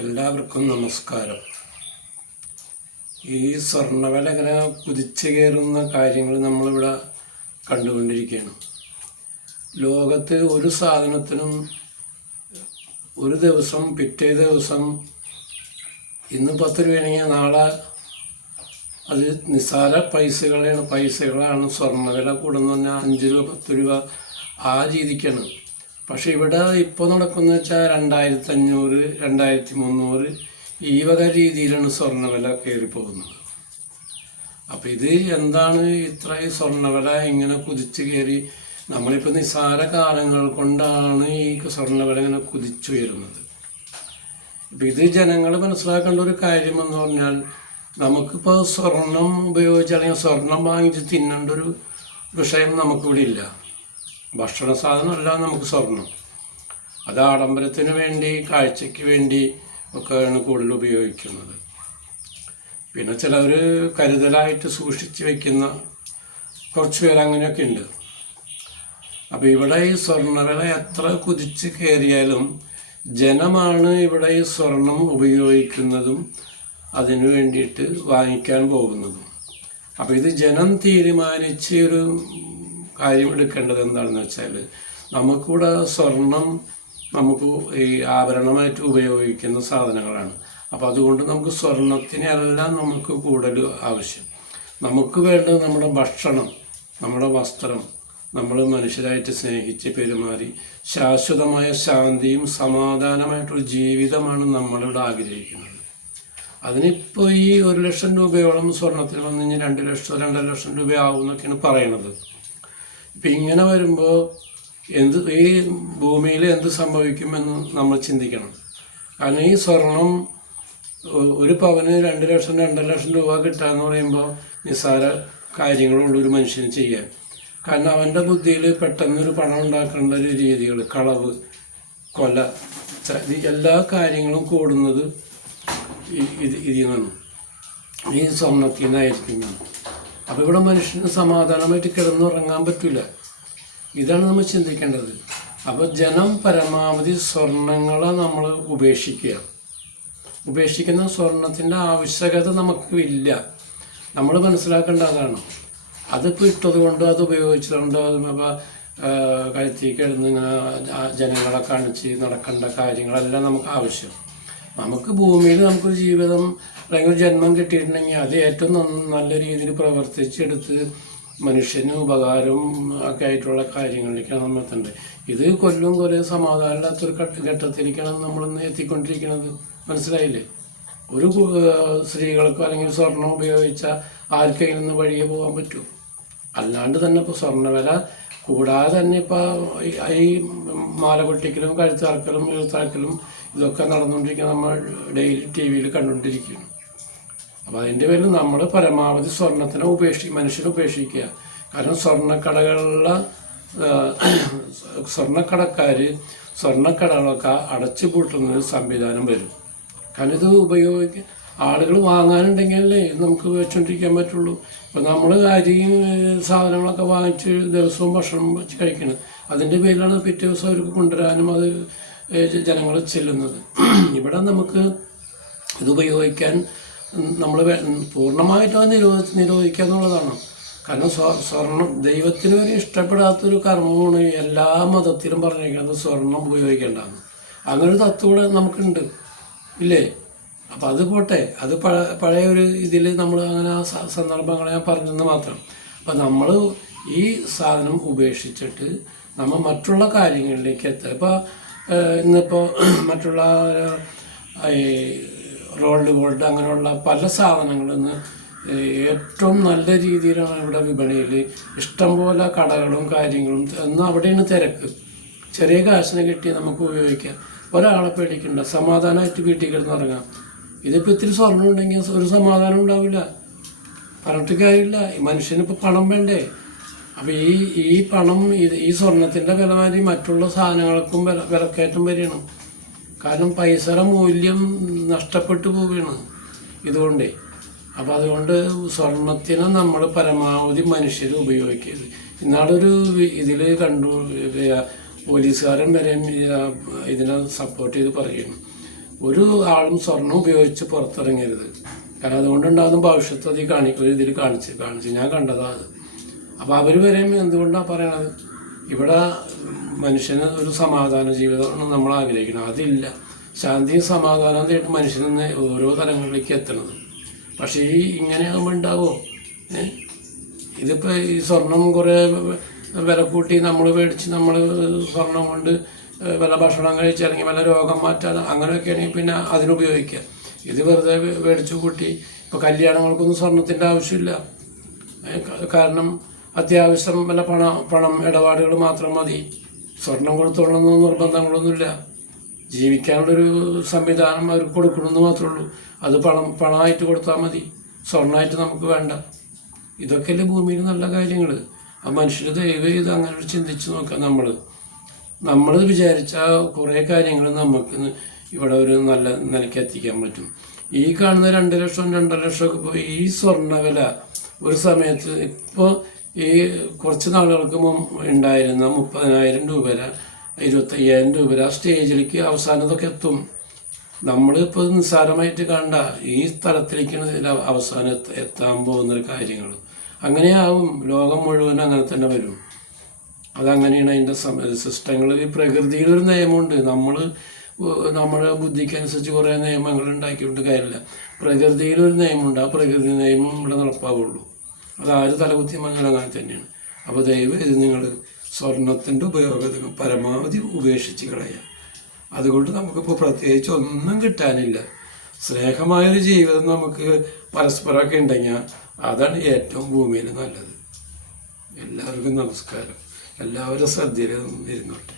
എല്ലാവർക്കും നമസ്കാരം. ഈ സ്വർണ്ണവില ഇങ്ങനെ കുതിച്ചു കയറുന്ന കാര്യങ്ങൾ നമ്മളിവിടെ കണ്ടുകൊണ്ടിരിക്കുകയാണ്. ലോകത്ത് ഒരു സാധനത്തിനും ഒരു ദിവസം പിറ്റേ ദിവസം ഇന്ന് 10 രൂപയാണെങ്കിൽ നാളെ അത് നിസ്സാര പൈസകളാണ് സ്വർണ്ണവില കൂടുന്ന പറഞ്ഞാൽ 5 രൂപ 10 രൂപ ആ രീതിക്കാണ്. പക്ഷെ ഇവിടെ ഇപ്പോൾ നടക്കുന്ന വെച്ചാൽ 2500 2300 ഈ വക രീതിയിലാണ് സ്വർണ്ണവില കയറിപ്പോകുന്നത്. അപ്പം ഇത് എന്താണ് ഇത്ര സ്വർണ്ണവില ഇങ്ങനെ കുതിച്ചു കയറി? നമ്മളിപ്പോൾ നിസ്സാര കാലങ്ങൾ കൊണ്ടാണ് ഈ സ്വർണ്ണവില ഇങ്ങനെ കുതിച്ചുയരുന്നത്. ഇപ്പം ഇത് ജനങ്ങൾ മനസ്സിലാക്കേണ്ട ഒരു കാര്യമെന്ന് പറഞ്ഞാൽ, നമുക്കിപ്പോൾ സ്വർണം ഉപയോഗിച്ച് അല്ലെങ്കിൽ സ്വർണം വാങ്ങിച്ച് തിന്നേണ്ട ഒരു വിഷയം നമുക്കിവിടെ ഇല്ല. ഭക്ഷണ സാധനമല്ല നമുക്ക് സ്വർണം. അത് ആഡംബരത്തിന് വേണ്ടി, കാഴ്ചയ്ക്ക് വേണ്ടി ഒക്കെയാണ് കൂടുതൽ ഉപയോഗിക്കുന്നത്. പിന്നെ ചിലവർ കരുതലായിട്ട് സൂക്ഷിച്ച് വയ്ക്കുന്ന കുറച്ച് പേര് അങ്ങനെയൊക്കെ ഉണ്ട്. അപ്പോൾ ഇവിടെ ഈ സ്വർണ്ണവില എത്ര കുതിച്ച് കയറിയാലും ജനമാണ് ഇവിടെ ഈ സ്വർണം ഉപയോഗിക്കുന്നതും അതിനു വേണ്ടിയിട്ട് വാങ്ങിക്കാൻ പോകുന്നതും. അപ്പോൾ ഇത് ജനം തീരുമാനിച്ച് ഒരു കാര്യം എടുക്കേണ്ടത് എന്താണെന്ന് വെച്ചാൽ, നമുക്കിവിടെ സ്വർണം നമുക്ക് ഈ ആഭരണമായിട്ട് ഉപയോഗിക്കുന്ന സാധനങ്ങളാണ്. അപ്പോൾ അതുകൊണ്ട് നമുക്ക് സ്വർണത്തിനെല്ലാം നമുക്ക് കൂടുതൽ ആവശ്യം. നമുക്ക് വേണ്ടത് നമ്മുടെ ഭക്ഷണം, നമ്മുടെ വസ്ത്രം, നമ്മൾ മനുഷ്യരായിട്ട് സ്നേഹിച്ച് പെരുമാറി ശാശ്വതമായ ശാന്തിയും സമാധാനമായിട്ടുള്ള ജീവിതമാണ് നമ്മളിവിടെ ആഗ്രഹിക്കുന്നത്. അതിനിപ്പോൾ ഈ 1 ലക്ഷം രൂപയോളം സ്വർണത്തിൽ വന്നു കഴിഞ്ഞാൽ 2 ലക്ഷം 2.5 ലക്ഷം രൂപ ആവും എന്നൊക്കെയാണ് പറയണത്. ഇപ്പം ഇങ്ങനെ വരുമ്പോൾ ഈ ഭൂമിയിൽ എന്ത് സംഭവിക്കുമെന്ന് നമ്മൾ ചിന്തിക്കണം. കാരണം ഈ സ്വർണം ഒരു പവന് 2 ലക്ഷം 2.5 ലക്ഷം രൂപ കിട്ടാന്ന് പറയുമ്പോൾ നിസ്സാര കാര്യങ്ങളുള്ള ഒരു മനുഷ്യന് ചെയ്യാൻ. കാരണം അവൻ്റെ ബുദ്ധിയിൽ പെട്ടെന്നൊരു പണം ഉണ്ടാക്കേണ്ട ഒരു രീതികൾ, കളവ്, കൊല, എല്ലാ കാര്യങ്ങളും കൂടുന്നത് ഇതിൽ നിന്നാണ്, ഈ സ്വർണത്തിൽ നിന്നായിരിക്കുന്നതാണ്. അപ്പോൾ ഇവിടെ മനുഷ്യന് സമാധാനമായിട്ട് കിടന്നുറങ്ങാൻ പറ്റില്ല. ഇതാണ് നമ്മൾ ചിന്തിക്കേണ്ടത്. അപ്പോൾ ജനം പരമാവധി സ്വർണങ്ങളെ നമ്മൾ ഉപേക്ഷിക്കുന്ന സ്വർണത്തിൻ്റെ ആവശ്യകത നമുക്ക് ഇല്ല. നമ്മൾ മനസ്സിലാക്കേണ്ട അതാണ്. അതിപ്പോൾ ഇട്ടത് കൊണ്ട്, അത് ഉപയോഗിച്ചതുകൊണ്ട് അതിപ്പോൾ കഴുത്തിൽ കിടന്ന് ഇങ്ങനെ ജനങ്ങളെ കാണിച്ച് നടക്കേണ്ട കാര്യങ്ങളെല്ലാം നമുക്ക് ആവശ്യം. നമുക്ക് ഭൂമിയിൽ നമുക്കൊരു ജീവിതം അല്ലെങ്കിൽ ജന്മം കിട്ടിയിട്ടുണ്ടെങ്കിൽ അത് ഏറ്റവും നല്ല രീതിയിൽ പ്രവർത്തിച്ചെടുത്ത് മനുഷ്യന് ഉപകാരവും ഒക്കെ ആയിട്ടുള്ള കാര്യങ്ങളിലേക്കാണ് നമ്മൾ എത്തേണ്ടത്. ഇത് കൊല്ലും കുറേ സമാധാനമില്ലാത്തൊരു ഘട്ടത്തിലേക്കാണ് നമ്മളിന്ന് എത്തിക്കൊണ്ടിരിക്കുന്നത്. മനസ്സിലായില്ലേ? ഒരു സ്ത്രീകൾക്കോ അല്ലെങ്കിൽ സ്വർണം ഉപയോഗിച്ചാൽ ആർക്കെങ്കിലും നിന്ന് വഴിയെ പോകാൻ പറ്റുമോ? അല്ലാണ്ട് തന്നെ ഇപ്പോൾ സ്വർണ്ണവില കൂടാതെ തന്നെ ഇപ്പോൾ ഈ മാല പൊട്ടിക്കലും കഴുത്തറക്കലും എഴുത്തറക്കലും ഇതൊക്കെ നടന്നുകൊണ്ടിരിക്കുന്ന നമ്മൾ ഡെയിലി TV കണ്ടുകൊണ്ടിരിക്കുകയാണ്. അപ്പോൾ അതിൻ്റെ പേരിൽ നമ്മൾ പരമാവധി സ്വർണത്തിനെ മനുഷ്യനെ ഉപേക്ഷിക്കുക. കാരണം സ്വർണ്ണക്കടക്കാർ സ്വർണ്ണക്കടകളൊക്കെ അടച്ചു പൂട്ടുന്നൊരു സംവിധാനം വരും. കാരണം ഇത് ആളുകൾ വാങ്ങാനുണ്ടെങ്കിലല്ലേ നമുക്ക് വെച്ചുകൊണ്ടിരിക്കാൻ പറ്റുള്ളൂ. ഇപ്പോൾ നമ്മൾ അരിയും സാധനങ്ങളൊക്കെ വാങ്ങിച്ച് ദിവസവും ഭക്ഷണം വെച്ച് കഴിക്കണം. അതിൻ്റെ പേരിലാണ് പിറ്റേ ദിവസം അവർക്ക് കൊണ്ടുവരാനും അത് ജനങ്ങൾ ചെല്ലുന്നത്. ഇവിടെ നമുക്ക് ഇത് ഉപയോഗിക്കാൻ നമ്മൾ പൂർണ്ണമായിട്ടും അത് നിരോധിക്കുക എന്നുള്ളതാണ്. കാരണം സ്വർണം ദൈവത്തിന് ഒരു ഇഷ്ടപ്പെടാത്തൊരു കർമ്മമാണ് എല്ലാ മതത്തിലും പറഞ്ഞിരിക്കുന്നത്, സ്വർണം ഉപയോഗിക്കേണ്ടതാണ്. അങ്ങനെ ഒരു തത്വം കൂടെ നമുക്കുണ്ട്, ഇല്ലേ? അപ്പം അത് പോട്ടെ, അത് പഴയ ഒരു ഇതിൽ നമ്മൾ അങ്ങനെ ആ സന്ദർഭങ്ങളെ ഞാൻ പറഞ്ഞെന്ന് മാത്രം. അപ്പം നമ്മൾ ഈ സാധനം ഉപേക്ഷിച്ചിട്ട് നമ്മൾ മറ്റുള്ള കാര്യങ്ങളിലേക്ക് എത്തുക. ഇപ്പോൾ ഇന്നിപ്പോൾ മറ്റുള്ള ഈ റോൾഡ് ഗോൾഡ് അങ്ങനെയുള്ള പല സാധനങ്ങളിൽ നിന്ന് ഏറ്റവും നല്ല രീതിയിലാണ് ഇവിടെ വിപണിയിൽ ഇഷ്ടംപോലെ കടകളും കാര്യങ്ങളും. എന്നാൽ അവിടെയാണ് തിരക്ക്. ചെറിയ കാശിനെ കിട്ടി നമുക്ക് ഉപയോഗിക്കാം. ഒരാളെ പേടിക്കണ്ട, സമാധാനമായിട്ട് വീട്ടിൽ കിടന്നിറങ്ങാം. ഇതിപ്പോൾ ഇത്തിരി സ്വർണ്ണം ഉണ്ടെങ്കിൽ ഒരു സമാധാനം ഉണ്ടാവില്ല, പറഞ്ഞിട്ട് കാര്യമില്ല. മനുഷ്യനിപ്പോൾ പണം വേണ്ടേ? അപ്പോൾ ഈ പണം ഈ സ്വർണത്തിൻ്റെ വില മാറി മറ്റുള്ള സാധനങ്ങൾക്കും വിലക്കയറ്റം വരികയാണ്. കാരണം പൈസയുടെ മൂല്യം നഷ്ടപ്പെട്ടു പോവുകയാണ് ഇതുകൊണ്ടേ. അപ്പോൾ അതുകൊണ്ട് സ്വർണത്തിനെ നമ്മൾ പരമാവധി മനുഷ്യർ ഉപയോഗിക്കരുത്. ഇന്നാളൊരു ഇതിൽ കണ്ടു, പോലീസുകാരൻ വരെ ഇതിനെ സപ്പോർട്ട് ചെയ്ത് പറയുന്നു. ഒരു ആളും സ്വർണം ഉപയോഗിച്ച് പുറത്തിറങ്ങരുത്. കാരണം അതുകൊണ്ടുണ്ടാകുന്ന ഭവിഷ്യത്ത് അത് ഒരു ഇതിൽ കാണിച്ച് ഞാൻ കണ്ടതാണ് അത്. അപ്പോൾ അവർ വരെയും എന്തുകൊണ്ടാണ് പറയണത്, ഇവിടെ മനുഷ്യന് ഒരു സമാധാന ജീവിതമാണ് നമ്മൾ ആഗ്രഹിക്കുന്നത്. അതില്ല. ശാന്തിയും സമാധാനവും തേട്ട് മനുഷ്യന് ഓരോ തലങ്ങളിലേക്ക് എത്തണത്. പക്ഷേ ഇങ്ങനെ ആകുമ്പോൾ ഉണ്ടാവോ? ഇതിപ്പോൾ ഈ സ്വർണം കുറേ വില കൂട്ടി നമ്മൾ മേടിച്ച് നമ്മൾ സ്വർണം കൊണ്ട് വല്ല ഭക്ഷണം കഴിച്ച് അല്ലെങ്കിൽ വല്ല രോഗം മാറ്റാൻ അങ്ങനെയൊക്കെ ആണെങ്കിൽ പിന്നെ അതിനുപയോഗിക്കുക. ഇത് വെറുതെ മേടിച്ചു കൂട്ടി ഇപ്പോൾ കല്യാണങ്ങൾക്കൊന്നും സ്വർണത്തിൻ്റെ ആവശ്യമില്ല. കാരണം അത്യാവശ്യം വല്ല പണം ഇടപാടുകൾ മാത്രം മതി. സ്വർണം കൊടുത്തോളണമെന്ന് നിർബന്ധങ്ങളൊന്നുമില്ല. ജീവിക്കാനുള്ളൊരു സംവിധാനം അവർക്ക് കൊടുക്കണമെന്ന് മാത്രമേ ഉള്ളൂ. അത് പണമായിട്ട് കൊടുത്താൽ മതി, സ്വർണ്ണമായിട്ട് നമുക്ക് വേണ്ട. ഇതൊക്കെയല്ലേ ഭൂമിയിൽ നല്ല കാര്യങ്ങൾ. ആ മനുഷ്യർ ദൈവം ഇത് അങ്ങനെ ചിന്തിച്ച് നോക്കാം. നമ്മൾ വിചാരിച്ചാൽ കുറേ കാര്യങ്ങൾ നമുക്ക് ഇവിടെ ഒരു നല്ല നിലയ്ക്ക് എത്തിക്കാൻ പറ്റും. ഈ കാണുന്ന 2 ലക്ഷം 2.5 ലക്ഷമൊക്കെ പോയി ഈ സ്വർണ്ണ വില ഒരു സമയത്ത് ഇപ്പോൾ ഈ കുറച്ച് നാളുകൾക്ക് മുമ്പ് ഉണ്ടായിരുന്ന 30,000 രൂപ 25,000 രൂപ സ്റ്റേജിലേക്ക് അവസാനത്തൊക്കെ എത്തും. നമ്മളിപ്പോൾ നിസ്സാരമായിട്ട് കണ്ട ഈ സ്ഥലത്തിലേക്കാണ് അവസാനം എത്താൻ പോകുന്ന കാര്യങ്ങൾ. അങ്ങനെയാവും. ലോകം മുഴുവൻ അങ്ങനെ തന്നെ വരും. അതങ്ങനെയാണ് അതിൻ്റെ സിസ്റ്റങ്ങൾ. ഈ പ്രകൃതിയിലൊരു നിയമമുണ്ട്. നമ്മുടെ ബുദ്ധിക്കനുസരിച്ച് കുറേ നിയമങ്ങൾ ഉണ്ടാക്കിയിട്ട് കാര്യമില്ല. പ്രകൃതിയിലൊരു നിയമമുണ്ട്. ആ പ്രകൃതി നിയമം ഇവിടെ നടപ്പാവുള്ളൂ. അതാര് തലകുത്തി മഞ്ഞൾ അങ്ങനെ തന്നെയാണ്. അപ്പോൾ ദയവ് ഇത് നിങ്ങൾ സ്വർണത്തിൻ്റെ ഉപയോഗം പരമാവധി ഉപേക്ഷിച്ച് കളയുക. അതുകൊണ്ട് നമുക്കിപ്പോൾ പ്രത്യേകിച്ച് ഒന്നും കിട്ടാനില്ല. സ്നേഹമായൊരു ജീവിതം നമുക്ക് പരസ്പരമൊക്കെ ഉണ്ടെങ്കിൽ അതാണ് ഏറ്റവും ഭൂമിയിൽ നല്ലത്. എല്ലാവർക്കും നമസ്കാരം. എല്ലാവരും ശ്രദ്ധയിൽ ഇരുന്നോട്ടെ.